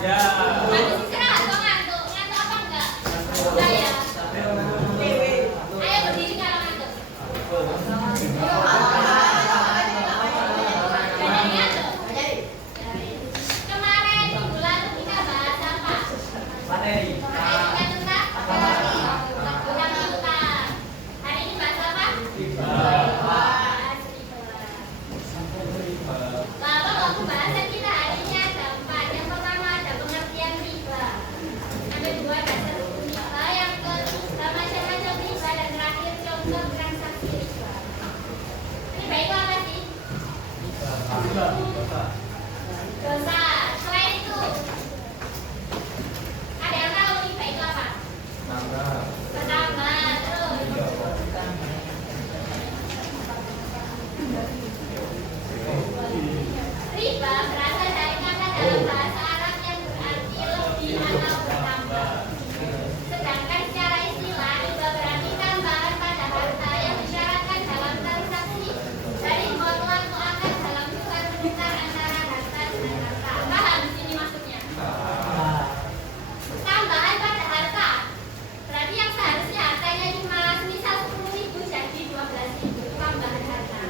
Habis istirahat kok ngantuk. Ngantuk apa enggak? Enggak ya? Ayo berdiri kalau ngantuk. Jangan ngantuk. Kemarin minggu lalu kita bahas apa? Materi tentang utang. Hari ini bahas apa? Lalu pembahasan kita hari ini ada 4. Yang pertama ada pengertian riba. Ada 2 dasar hukum riba. Yang ketiga macam-macam riba dan terakhir contoh transaksi riba. Ini baik apa sih? Dosa. Selain itu ada yang tahu riba itu apa? Pertama, terus riba berasal dari kata dalam bahasa Arab yang berarti lebih atau bertambah. Sedangkan secara istilah riba berarti tambahan pada harta yang disyaratkan dalam transaksi dari mutlak muakkad dalam tukar menukar antara harta dengan harta. Paham di sini maksudnya? Tambahan pada harta berarti yang seharusnya hartanya 5, misal 10.000 jadi 12.000 tambahan harta.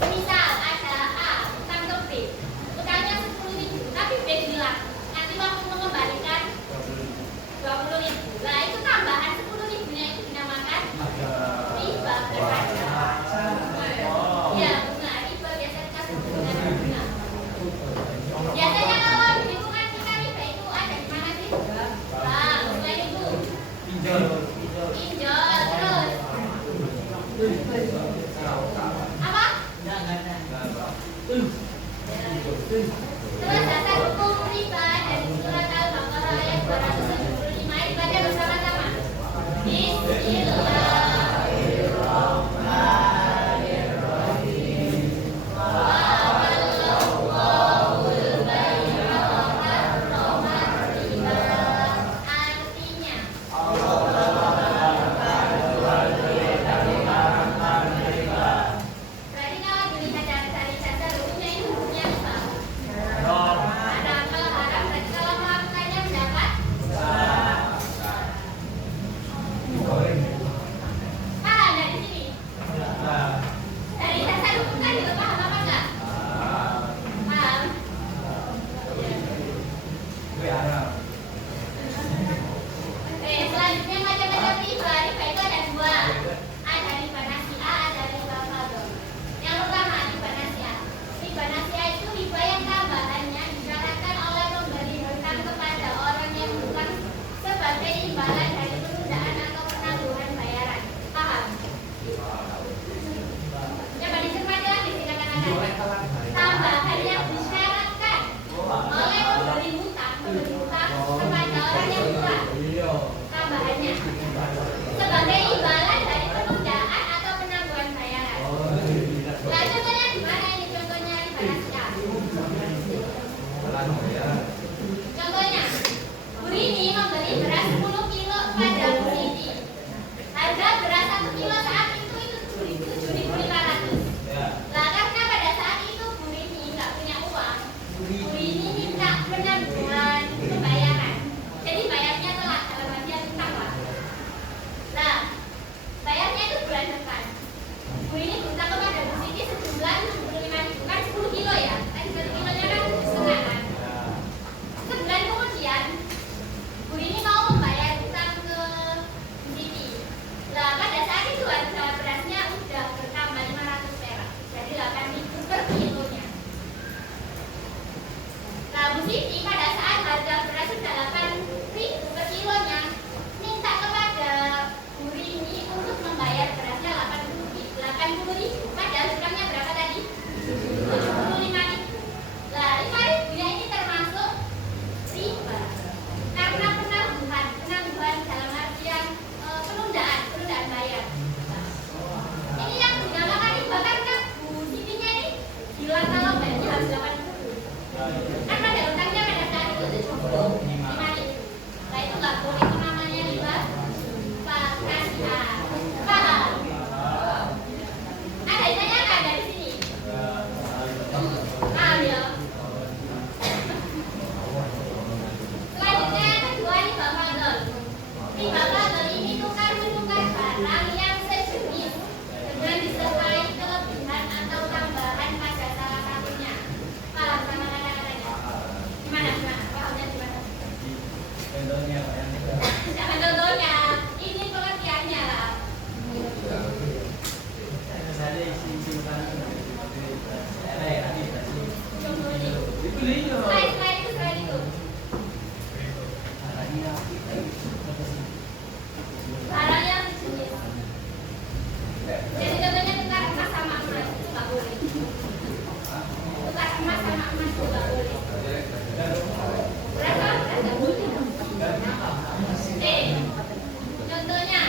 Misal ada A utang ke B, utangnya 10.000, tapi B bilang nanti waktu mengembalikan 20.000. Lah itu tambahan 10.000-nya itu dinamakan riba berharga. Ya, bunga riba biasanya kasih dengan bunga. Biasanya kalau di lingkungan kita riba itu ada di mana sih? Bang, selain itu pinjol, terus apa? Terus dasar hukum riba dari surat Al-Baqarah ayat 275. Mari baca bersama-sama. Bismillahirrahmanirrahim. Wa ahallallahul bai'a wa harrama riba. Artinya berarti kalau dilihat dari dasar hukumnya itu hukumnya riba. Ada kalau haram berarti kalau melakukannya mendapat paham dari sini. Dari dasar hukum tadi lo paham apa enggak? Paham. Oke, selanjutnya macam-macam riba. Riba itu ada 2. Ada riba nasi'ah, ada riba fadl. Yang pertama riba nasi'ah. Riba nasi'ah itu riba yang tambahannya disyaratkan oleh pemberi hutang kepada orang yang hutang sebagai imbalan dari penundaan atau penangguhan bayaran. Paham? Coba dicermati lagi silakan anak. Tambahan yang disyaratkan oleh pemberi hutang kepada orang yang hutang. Tambahannya sebagai imbalan dari penundaan atau penangguhan bayaran. Nah, contohnya gimana ini contohnya riba nasi'ah? Contohnya, Bu Rini membeli beras 10 kilo pada Bu Siti. Harga beras 1 kilo saat itu 7.500. Lah karena pada saat itu Bu Rini nggak punya uang, Bu Rini minta penangguhan pembayaran. Jadi bayarnya telat dalam artian utang lah. Lah, bayarnya itu bulan depan. Bu Rini minta kepada Bu Siti sejumlah 75.000, kan 10 kilo ya. Tadi 1 kilonya kan setengah kan. Sebulan kemudian Bu Rini mau membayar utang ke Bu Siti. Lah pada saat itu harga berasnya udah bertambah 500 perak, jadi 8.000 per kilonya. Lah Bu Siti pada saat harga beras sudah 8.000 per kilonya minta kepada Bu Rini untuk membayar berasnya 80.000, padahal utangnya berapa tadi? 75.000. Lah 5.000-nya ini termasuk riba karena penangguhan dalam artian penundaan bayar. Ini yang dinamakan riba karena Bu Sitinya ini bilang kalau bayarnya harus 80. Kan pada utangnya pada Selain itu. Barang yang sejenis. Jadi contohnya tukar emas sama emas itu nggak boleh. Tukar emas sama emas itu nggak boleh. Berapa? Nggak boleh. Contohnya,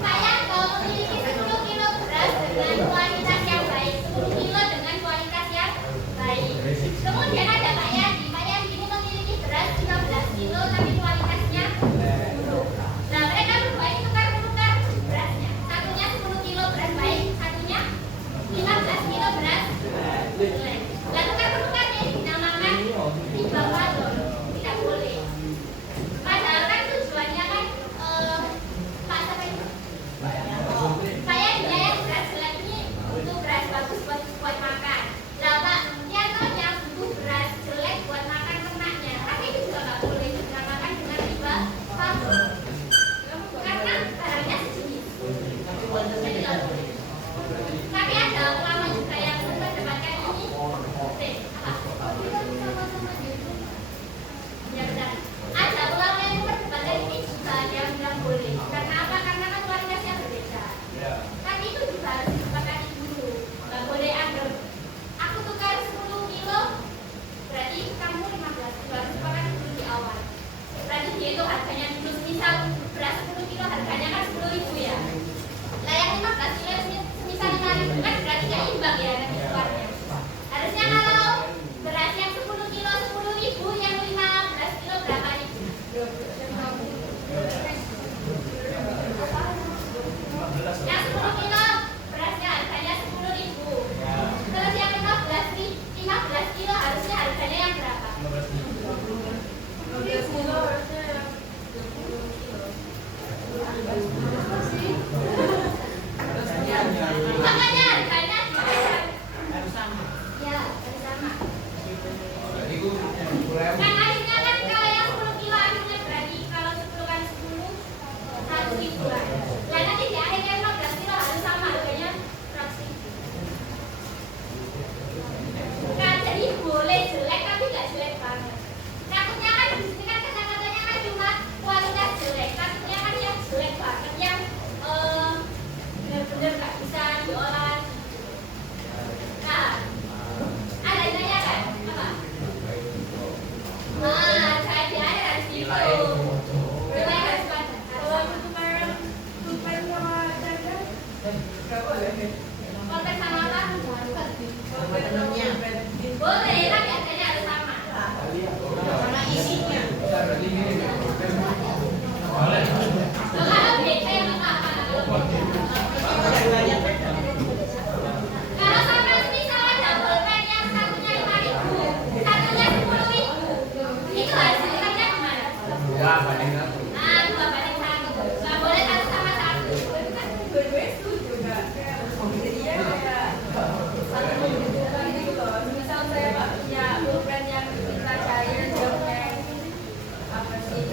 saya kalau memiliki 10 kilo beras dengan kualitas yang baik, 10 kilo dengan kualitas yang baik. Kemudian ada Pak Yandi. Pak Yandi ini memiliki beras 15 kilo tapi kualitasnya buruk. Nah, mereka berdua ini tukar-tukar berasnya. Satunya 10 kilo beras baik, satunya 15 kilo beras jelek. Nah, tukar-tukarnya ini dinamakan riba fadl. Tidak boleh. Padahal kan tujuannya kan Pak siapa itu? Pak Yandi yang beras jelek ini butuh beras bagus buat makan. Lah Pak Tiano yang butuh beras jelek buat makan ternaknya, tapi itu juga nggak boleh dinamakan dengan riba fadl. Karena barangnya sejenis. Jadi nggak boleh. Tapi ada ulama juga yang mendapatkan ini. Ya benar. Ada ulama yang mendapatkan ini juga ada yang bilang boleh. Karena apa? Karena kan kualitasnya berbeda. Tapi itu juga harus disepakati dulu. Nggak boleh ada. Aku tukar 10 kilo, berarti kamu 15 kilo. Harus sepakati dulu di awal. Berarti dia itu harganya dulu. Misal beras 10 kilo harganya kan 10.000 ya. Lah yang 15 kilo misal 5.000 kan berarti nggak imbang ya nanti keluarnya. Harusnya kalau beras yang 10 kilo 10.000, yang 15 kilo berapa ribu? Yang 10 kilo berasnya harganya 10.000. Terus yang 15 kilo harusnya harganya yang berapa? 15 kilo harusnya yang 20 kilo. Makanya harganya harus sama. Ya, harus sama. Kan akhirnya kan kalau yang 10 kilo akhirnya berarti kalau 10 kali 10 100.000 lah. Lah nanti di akhirnya 15 kilo harus sama harganya 100.000. Kan jadi boleh jelek tapi nggak jelek banget. Takutnya kan di sini kan kata-katanya kan cuma kualitas jelek. Takutnya kan yang jelek banget yang benar-benar nggak bisa diolah. Nah, ada yang nanya kan? Apa? Saya di akhir harus itu. Bermain harus pada. Kalau tukar sama dagang, konten sama apa? Boleh, tapi harganya harus sama. Sama isinya. Kalau beda yang apa? Kalau sama misal ada pulpen yang satunya 5.000, satunya 10.000, itu harus ditukarnya kemana? Dua banding 1. Nggak boleh 1 sama 1. Dua-dua setuju nggak? Jadinya kayak misal saya punya pulpen yang kita cair jam apa sih?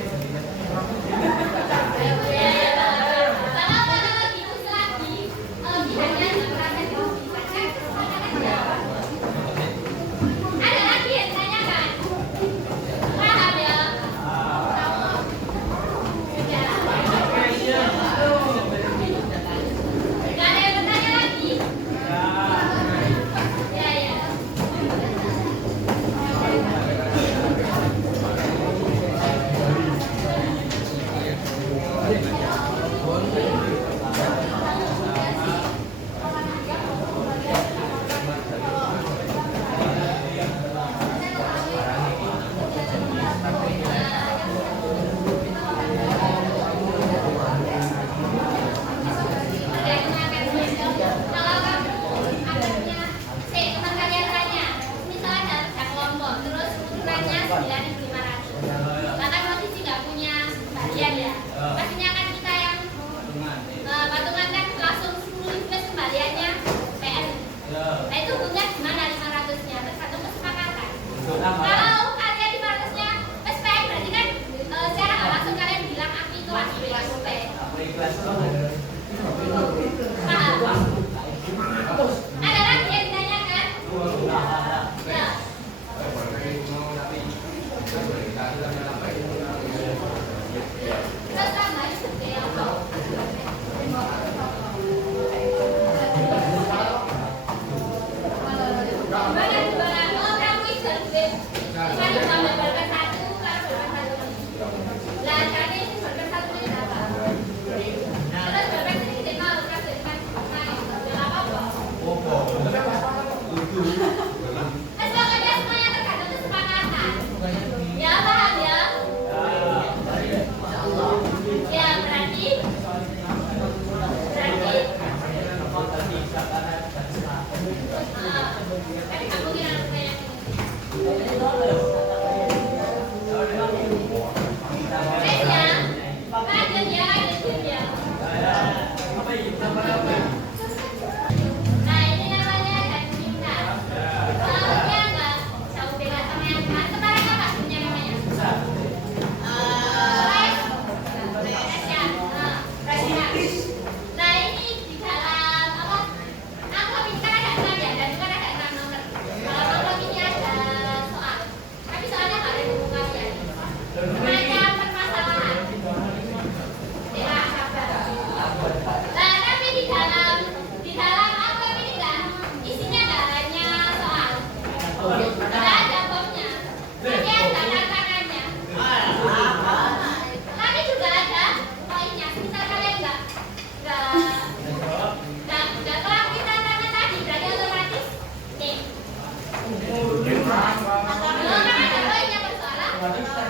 Ada lagi yang ditanyakan? Ya. Terus tambah seperti apa? Nah, ini namanya Gadinda. Kalau dia nggak jauh beda sama yang kan, kemarin apa punya namanya? Fresh ya? Fresh ya? Nah, ini di dalam apa? Amplop ini kan ada 6 ya, dan juga ada 6 nomor. Kalau amplop ini ada soal, tapi soalnya nggak ada di buku kalian. Macam permasalahan. Ya, sabar. Nah, tapi di dalam amplop ini kan isinya nggak hanya soal, nggak ada bomnya, tapi ada tantangannya. Tapi juga ada poinnya. Misal kalian nggak ngelakuin tantangan tadi, berarti otomatis nih. Kan ada poinnya persoalan.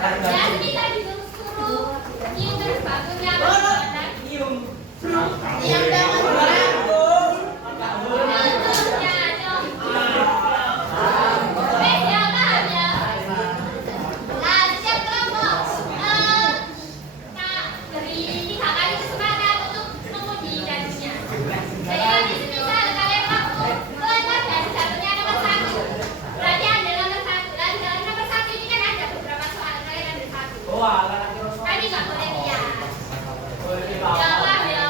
Dan kita disuruh ngitung bakunya persoalan. Yang Tadi nggak boleh lihat. Ya, paham ya?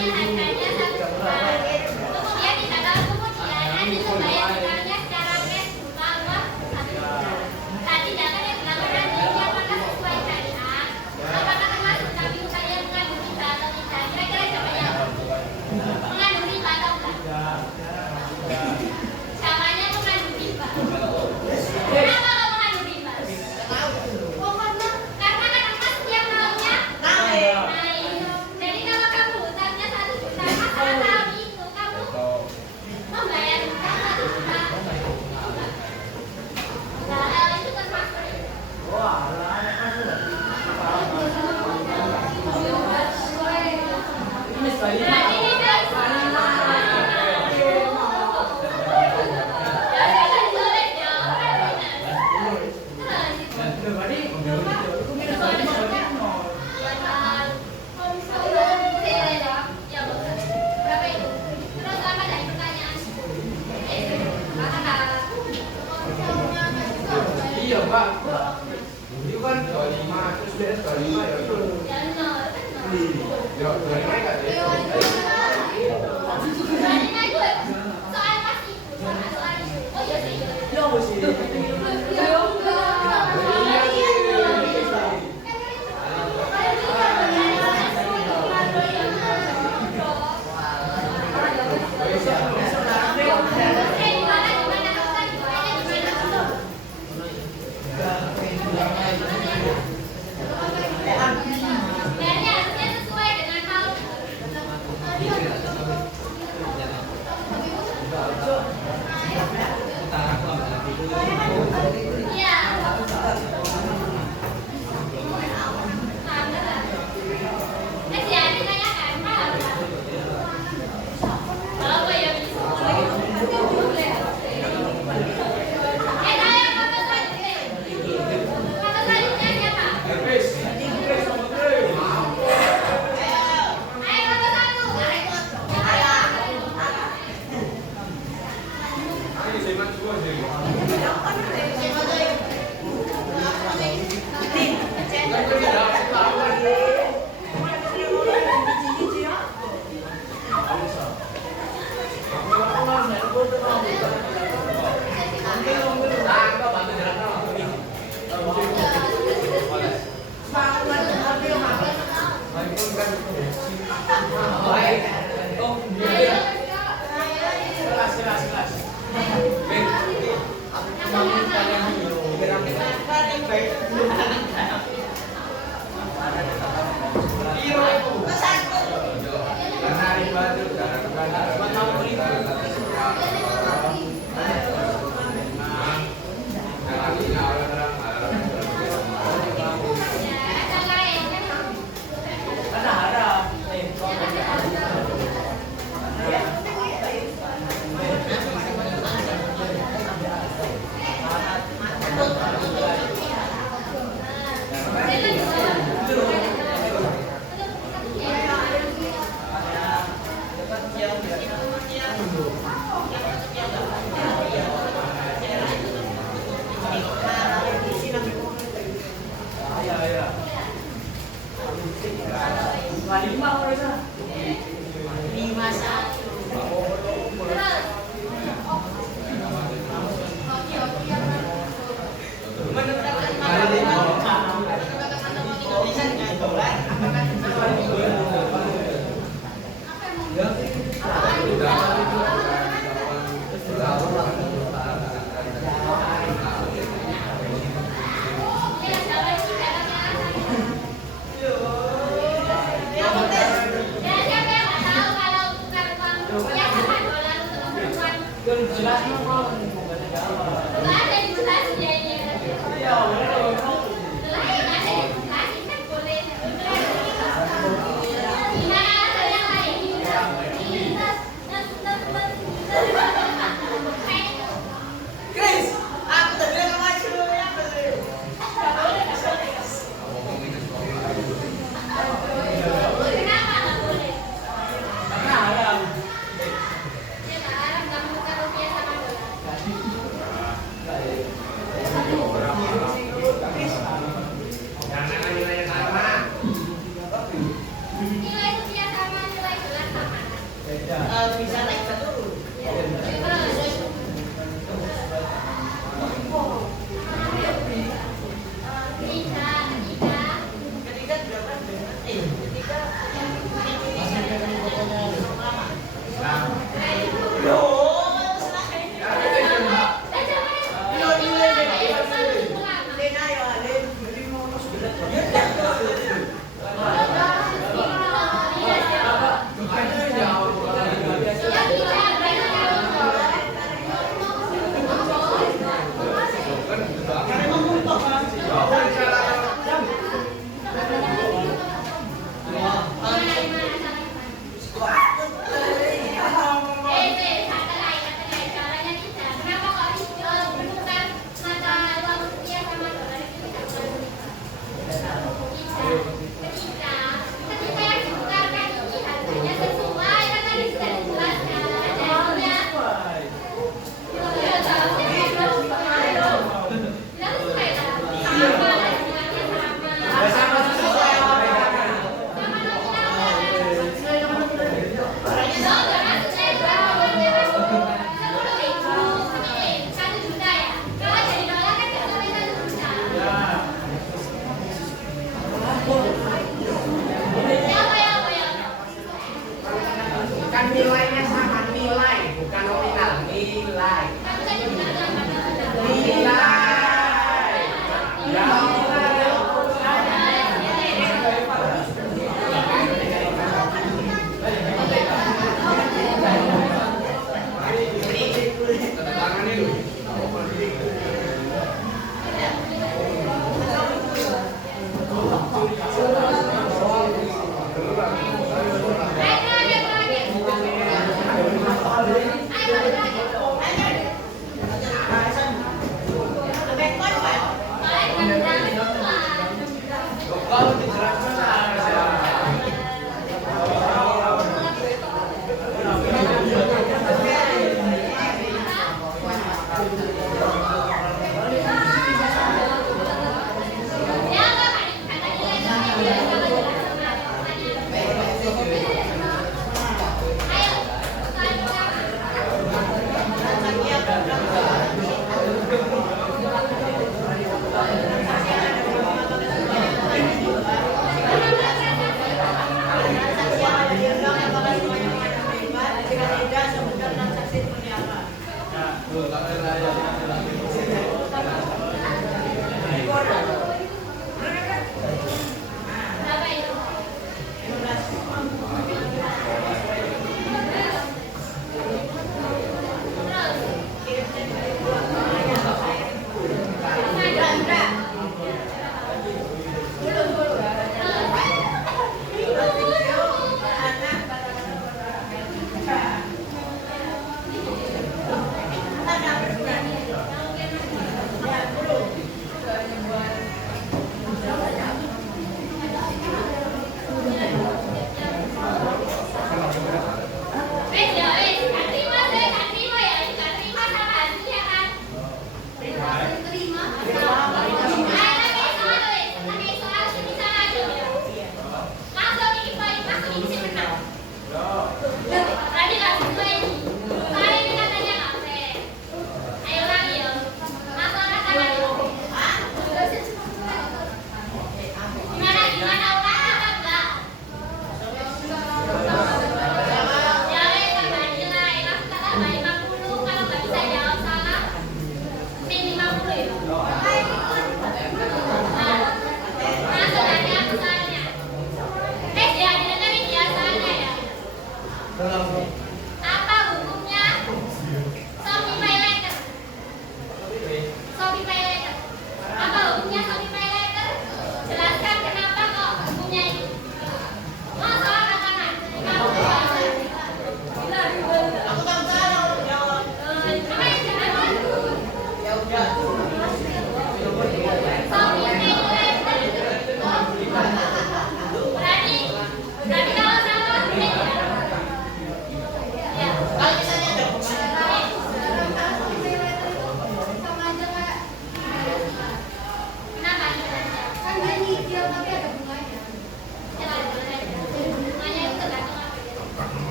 misalnya harganya 1 juta. Kemudian di tanggal kemudian Anda membayar misalnya secara cash berupa uang 1 juta. Nah, tindakan yang dilakukan ini apakah sesuai syariat? Apakah termasuk tapi upaya mengandung riba atau tidak? Kira-kira siapa yang mengandung riba atau enggak? Namanya mengandung riba. Kenapa kalau mengandung riba? Karena kan emas tiap tahunnya naik. Jadi kalau kamu hutangnya 1 juta, maka tahun itu kamu membayar hutang 1 juta. Nah, itu termasuk. Berarti tidak Iya Pak, itu kan 25 terus dia 25 ya itu. Ya, 25 kan ya. Nilai rupiah sama nilai dolar bisa naik bisa turun. Ketiga berapa? Ketiga Iya,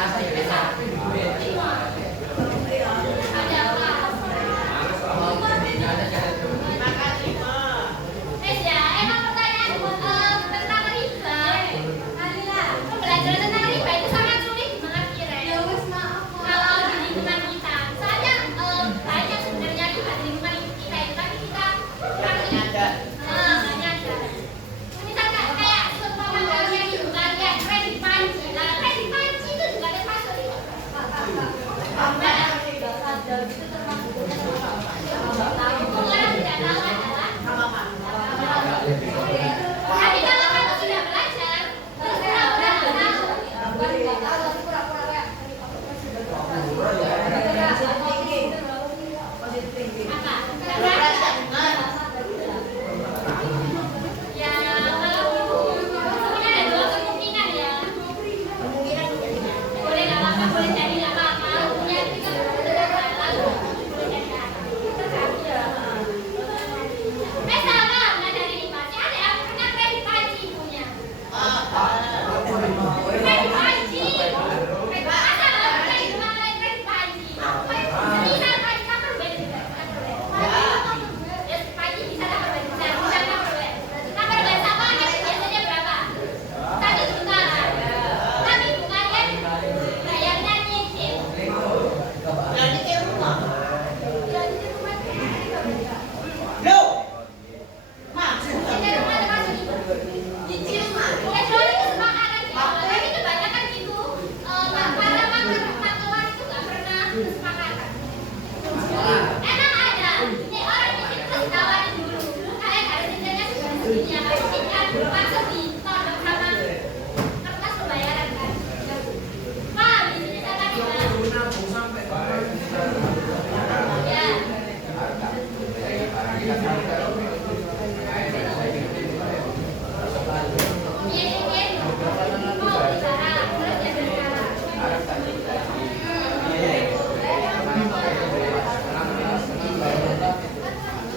Ada apa? Makasih, Ma. Ya, emang pertanyaan tentang riba. Belajar tentang riba itu sangat sulit dimengerti, Ren. Kalau di lingkungan kita, soalnya banyak sebenarnya riba di lingkungan kita itu, tapi kita kurang Nyadar. nggak nyadar. Misalkan kayak pembangunannya di kalian kredit panci, nah kredit panci itu juga termasuk riba. Orang tidak tahu adalah Sama-sama. tapi kalau kamu sudah belajar, terus kamu udah tahu. Apa? Ya, kalau sebenarnya ada dua kemungkinan ya. Boleh nggak apa-apa, boleh jadi nggak apa-apa. Punya kita lalu boleh jadi misalnya nggak dari dipakai, ada yang punya kredit panci punya. Kredit panci. Ada nggak kredit panci? Bisa panci cover bed. Ya, panci bisa cover bed. Bisa cover bed. Cover bed sama biasanya berapa? 1 juta. Tapi bunganya bayarnya nyicil. Jadi ke rumah. Loh. Maksudnya. Jadi rumah termasuk itu. Cicil, Ma. Kecuali kesepakatan ya. Tapi kebanyakan itu para makar itu nggak pernah kesepakatan. Emang ada. Nih orang nyicil terus tawarin dulu. Kalian harus cicilnya segini ya. Tapi cicil langsung ditodong sama kertas pembayaran kan. Wah, di sini saya tadi ya. Mau bicara, terus ya bicara.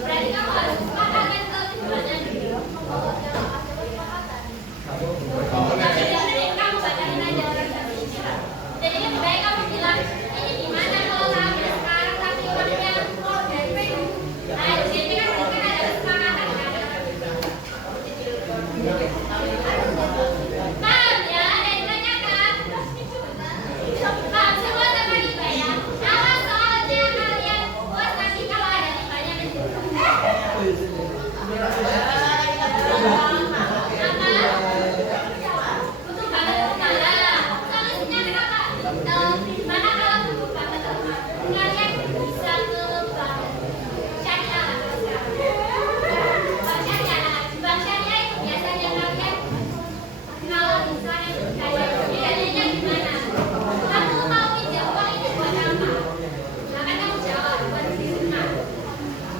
Berarti kamu harus sepakatkan keduanya dulu. Tapi dengerin kamu bacain aja orang dari cicilan. Jadi lebih baik kamu bilang ini gimana kalau sampai sekarang tapi uangnya mau DP. Nah di sini kan mungkin ada kesepakatan kan. Paham ya? Ada yang tanyakan? Paham semua sama riba ya? Awas soalnya kalian buat nanti kalau ada ribanya di situ. Butuh banget utara. Solusinya kenapa? Mana kalau butuh banget utara? Kalian bisa ke bank syariah. Bank syariah. Bank syariah itu biasanya kalian kalau misalnya kayak bedanya gimana? Kamu mau pinjam uang itu buat apa? Nah kan kamu jawab buat di rumah.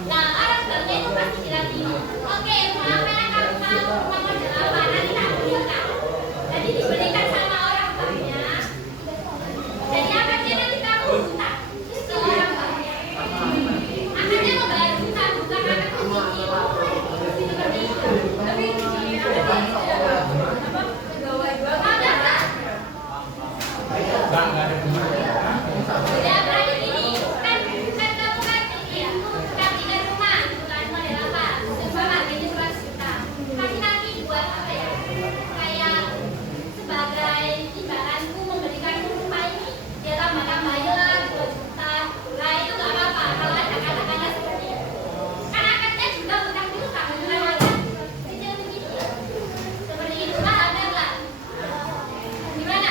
Nah orang banknya itu pasti bilang gini, oke apa yang kamu mau modal apa nanti tak belikan. Jadi dibelikan sama orang banknya. Jadi akhirnya nanti kamu hutang ke orang banknya. Akhirnya mau bayar hutang bukan akan mencicil. Seperti itu. Ada nggak? Ya berarti gini, kan kamu kan ini ya, kan rumah, bukan model apa? Sebuah harganya 100 juta. Tapi nanti buat apa ya? Kayak sebagai imbalanku memberikan rumah ini, dia tambah-tambah aja lah 2 juta. Nah itu nggak apa-apa kalau ada kata-kata seperti itu. Kan akarnya juga utang dulu kan, bukan akan kecil begitu. Seperti itu lah ada nggak? Gimana?